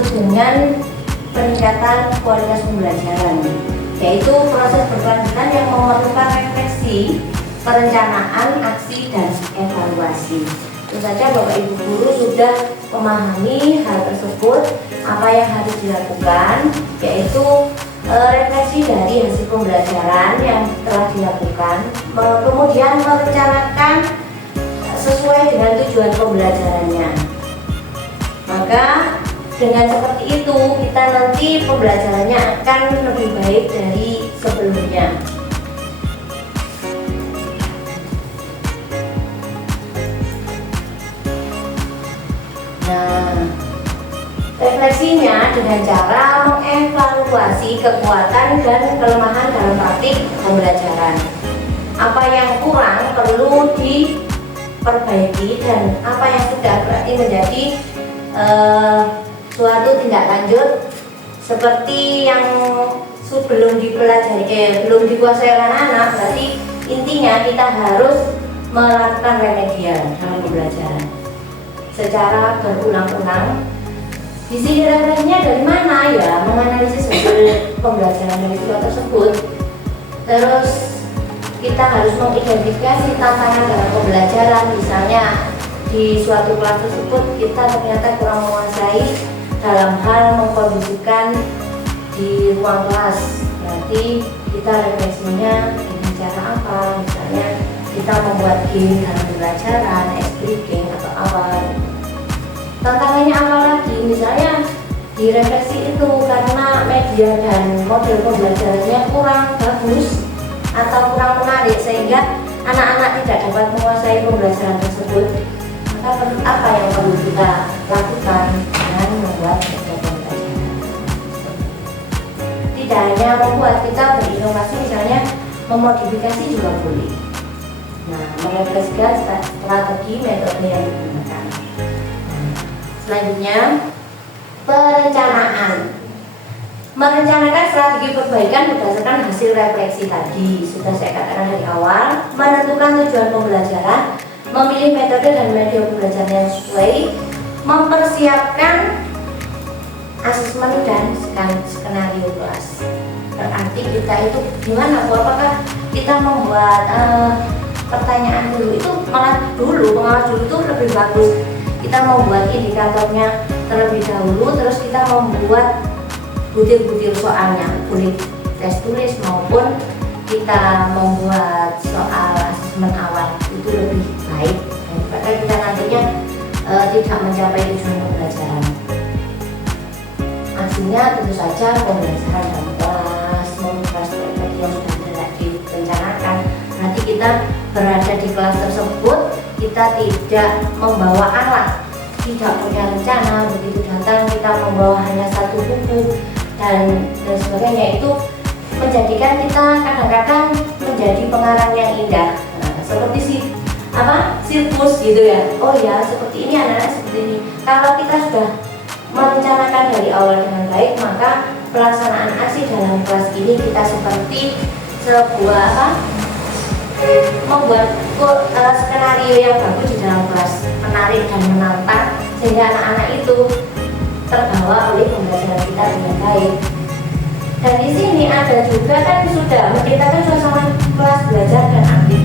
dimaksud dengan peningkatan kualitas pembelajaran, yaitu proses berkelanjutan yang memerlukan refleksi, perencanaan, aksi, dan evaluasi. Tentu saja Bapak Ibu guru sudah memahami hal tersebut, apa yang harus dilakukan, yaitu refleksi dari hasil pembelajaran yang telah dilakukan, kemudian merencanakan sesuai dengan tujuan pembelajarannya. Maka dengan seperti itu kita nanti pembelajarannya akan lebih baik dari sebelumnya. Nah, refleksinya dengan cara mengevaluasi kekuatan dan kelemahan dalam praktik pembelajaran. Apa yang kurang perlu diperbaiki dan apa yang sudah berarti menjadi suatu tindak lanjut seperti yang belum dipelajari, belum dikuasai oleh anak-anak. Berarti intinya kita harus melakukan remedial dalam pembelajaran secara berulang-ulang. Di sini referensinya dari mana ya? Menganalisis hasil pembelajaran dari siswa tersebut. Terus kita harus mengidentifikasi tantangan dalam pembelajaran. Misalnya di suatu kelas tersebut kita ternyata kurang menguasai dalam hal mengkondisikan di ruang kelas. Berarti kita refleksinya dengan cara apa? Misalnya kita membuat game dalam pembelajaran, game atau apa. Tantangannya apa lagi? Misalnya di refleksi itu karena media dan model pembelajarannya kurang bagus atau kurang menarik sehingga anak-anak tidak dapat menguasai pembelajaran tersebut. Maka apa yang perlu kita lakukan dengan membuat media pembelajaran? Tidak hanya membuat, kita berinovasi, misalnya memodifikasi juga boleh. Nah, merefleksikan strategi metode yang digunakan. Selanjutnya, perencanaan. Merencanakan strategi perbaikan berdasarkan hasil refleksi tadi. Sudah saya katakan dari awal, menentukan tujuan pembelajaran, memilih metode dan media pembelajaran yang sesuai, mempersiapkan asesmen dan skenario kelas. Berarti kita itu gimana? Apakah kita membuat pertanyaan dulu? Itu malah dulu, pengawas dulu itu lebih bagus. Kita membuat indikatornya terlebih dahulu, terus kita membuat butir-butir soalnya, boleh tes tulis maupun kita membuat soal asesmen awal. Itu lebih baik daripada kita nantinya tidak mencapai tujuan pembelajaran. Aksinya tentu saja pembelajaran dalam kelas, mengubah strategi yang sudah direncanakan. Nanti kita berada di kelas tersebut, kita tidak membawa alat, tidak punya rencana, begitu datang kita membawa hanya satu buku dan sebagainya. Itu menjadikan kita kadang-kadang menjadi pengarang yang indah, seperti sirkus gitu ya. Oh ya, seperti ini, anak-anak seperti ini. Kalau kita sudah merencanakan dari awal dengan baik, maka pelaksanaan aksi dalam kelas ini kita seperti sebuah membuat skenario yang bagus di dalam kelas, menarik dan menantang sehingga anak-anak itu terbawa oleh pembelajaran kita dengan baik. Dan di sini ada juga kan sudah menciptakan suasana kelas belajar dan aktif.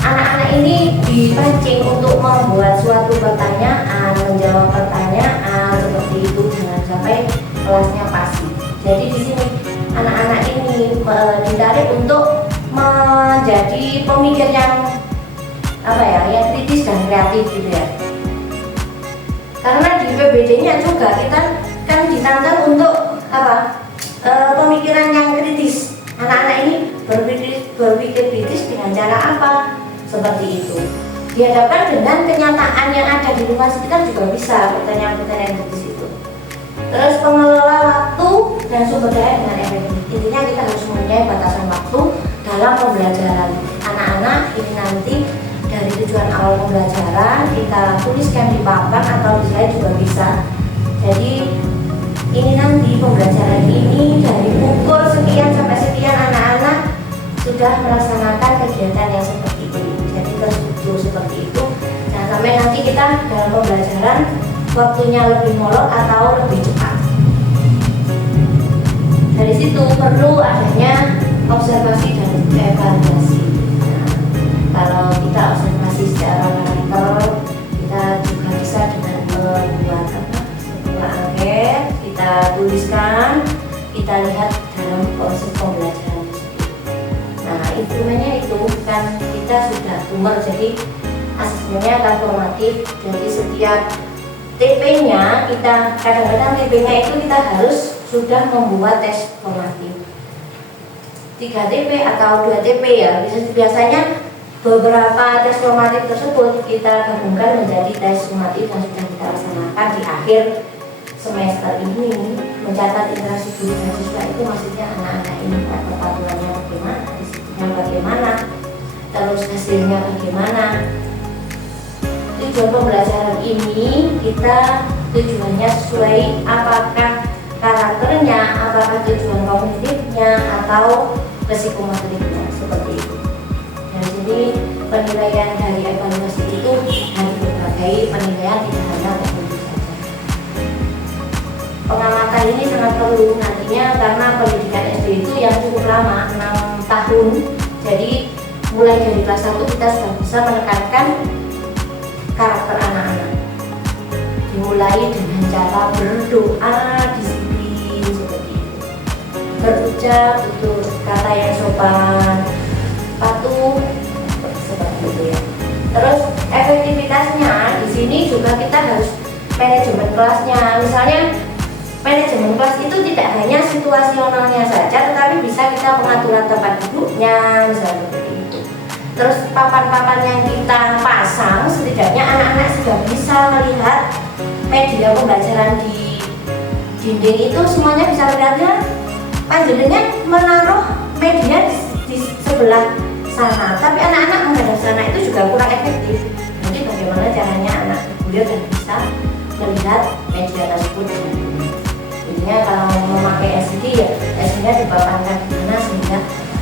Anak-anak ini dipancing untuk membuat suatu pertanyaan, menjawab pertanyaan seperti itu, jangan sampai kelasnya pasif. Jadi di sini anak-anak ini ditarik untuk menjadi pemikir yang yang kritis dan kreatif gitu ya. Karena di PBD-nya juga kita kan ditantang untuk pemikiran yang kritis. Anak-anak ini berpikir kritis dengan cara apa? Seperti itu. Dihadapkan dengan kenyataan yang ada di lingkungan sekitar juga bisa pertanyaan-pertanyaan kritis itu. Terus pengelola waktu dan sumber daya dengan efektif. Intinya kita harus mempunyai batasan waktu dalam pembelajaran. Anak-anak ini nanti dari tujuan awal pembelajaran kita tuliskan di papan atau di slide juga bisa. Jadi ini nanti pembelajaran ini dari pukul sekian sampai sekian anak-anak sudah melaksanakan kegiatan yang seperti ini. Jadi terstruktur seperti itu. Jangan sampai nanti kita dalam pembelajaran waktunya lebih molor atau lebih cepat. situ perlu adanya observasi dan evaluasi. Nah, kalau kita observasi secara karakter, kita juga bisa dengan membuat sebuah angket, kita tuliskan, kita lihat dalam proses pembelajaran tersebut. Nah, instrumennya itu kan kita sudah umur, jadi asesmennya akan formatif. Jadi setiap TP-nya kita, kadang-kadang TP-nya itu kita harus sudah membuat tes formatif 3 TP atau 2 TP ya. Biasanya beberapa tes formatif tersebut kita gabungkan menjadi tes formatif yang sudah kita laksanakan di akhir semester ini. Mencatat interaksi guru dan siswa itu maksudnya anak-anak ini kepatuhannya bagaimana, disiplinnya bagaimana, terus hasilnya bagaimana. Tujuan pembelajaran ini kita tujuannya sesuai apakah karakternya, apakah tujuan kognitifnya atau psikomotoriknya, seperti itu. Dan jadi penilaian dari evaluasi itu dari berbagai penilaian, tidak hanya tertentu saja. Pengamatan ini sangat perlu nantinya karena pendidikan SD itu yang cukup lama, 6 tahun. Jadi mulai dari kelas 1 kita sudah bisa menekankan karakter anak-anak. Dimulai dengan cara berdoa, disiplin seperti itu, berucap tutur kata yang sopan, patuh seperti itu ya. Terus efektivitasnya di sini juga kita harus manajemen kelasnya. Misalnya manajemen kelas itu tidak hanya situasionalnya saja, tetapi bisa kita pengaturan tempat duduknya, misalnya seperti itu. Terus papan-papan yang kita pasang, setidaknya anak-anak sudah bisa melihat media pembelajaran di dinding itu, semuanya bisa melihatnya. Panjenengan menaruh media di sebelah sana, tapi anak-anak menghadap sana itu juga kurang efektif. Jadi bagaimana caranya anak bergulir dan bisa melihat media tersebut. Intinya kalau memakai LCD ya LCD-nya dipaparkan di mana sehingga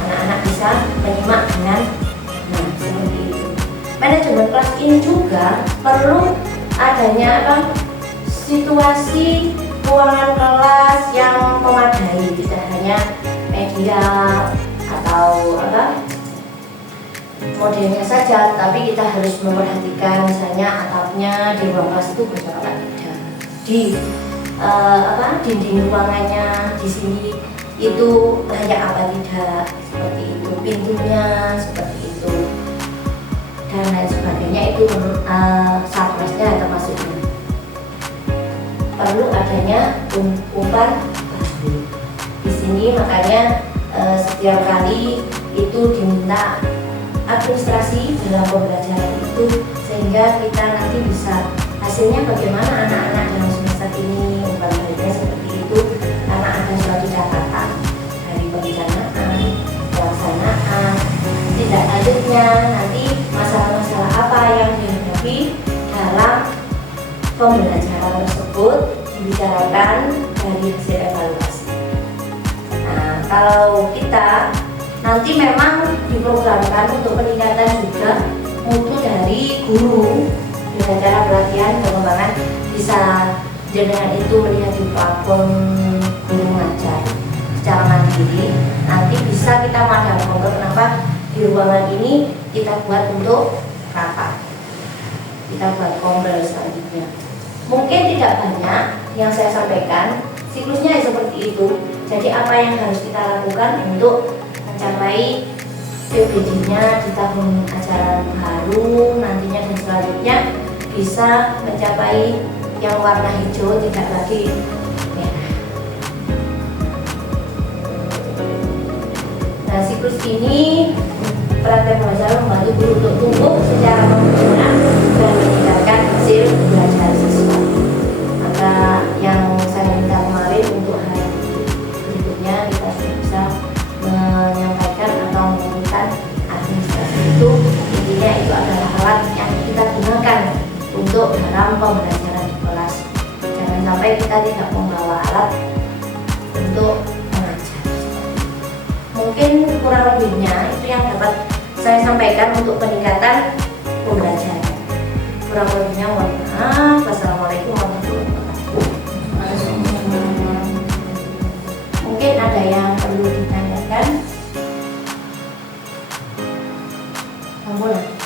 anak-anak bisa menyimak dengan seperti itu. Manajemen kelas ini juga perlu adanya situasi ruangan kelas yang memadai, tidak hanya media atau modelnya saja, tapi kita harus memperhatikan misalnya atapnya di ruang kelas itu bocor apa tidak, di dinding ruangannya di sini itu layak apa tidak, seperti itu, pintunya seperti itu dan lain sebagainya. Itu menurut satgasnya termasuk ini. Perlu adanya umpan di sini, makanya setiap kali itu diminta administrasi dalam pembelajaran itu, sehingga kita nanti bisa hasilnya bagaimana anak-anak dalam semester ini, umpan baliknya seperti itu, karena ada suatu catatan dari perencanaan, pelaksanaan, tindak lanjutnya, nanti masalah-masalah apa yang dihadapi dalam pembelajaran tersebut dibicarakan dari hasil evaluasi. Nah, kalau kita nanti memang diprogramkan untuk peningkatan juga mutu dari guru dengan cara pelatihan pengembangan, bisa dengan itu melihat di platform guru mengajar secara mandiri. Nanti bisa kita madamkan kenapa di ruangan ini kita buat untuk rapat, kita buat kompel selanjutnya. Mungkin tidak banyak yang saya sampaikan, siklusnya seperti itu. Jadi apa yang harus kita lakukan untuk mencapai PBD-nya di tahun ajaran baru nantinya dan selanjutnya bisa mencapai yang warna hijau, tidak lagi merah. Nah, siklus ini praktek belajar membantu guru untuk tumbuh secara profesional dan meningkatkan hasil belajar siswa. Maka yang saya minta kemarin untuk hari berikutnya kita sudah bisa menyampaikan atau mengumumkan administrasi itu. Intinya itu adalah alat yang kita gunakan untuk dalam pembelajaran di kelas. Jangan sampai kita tidak membawa alat untuk mengajar. Mungkin kurang lebihnya itu yang dapat saya sampaikan untuk peningkatan pembelajaran. Kurang lebihnya mohon maaf. Wassalamualaikum warahmatullahi wabarakatuh. Mungkin ada yang perlu ditanyakan? Kamu lah.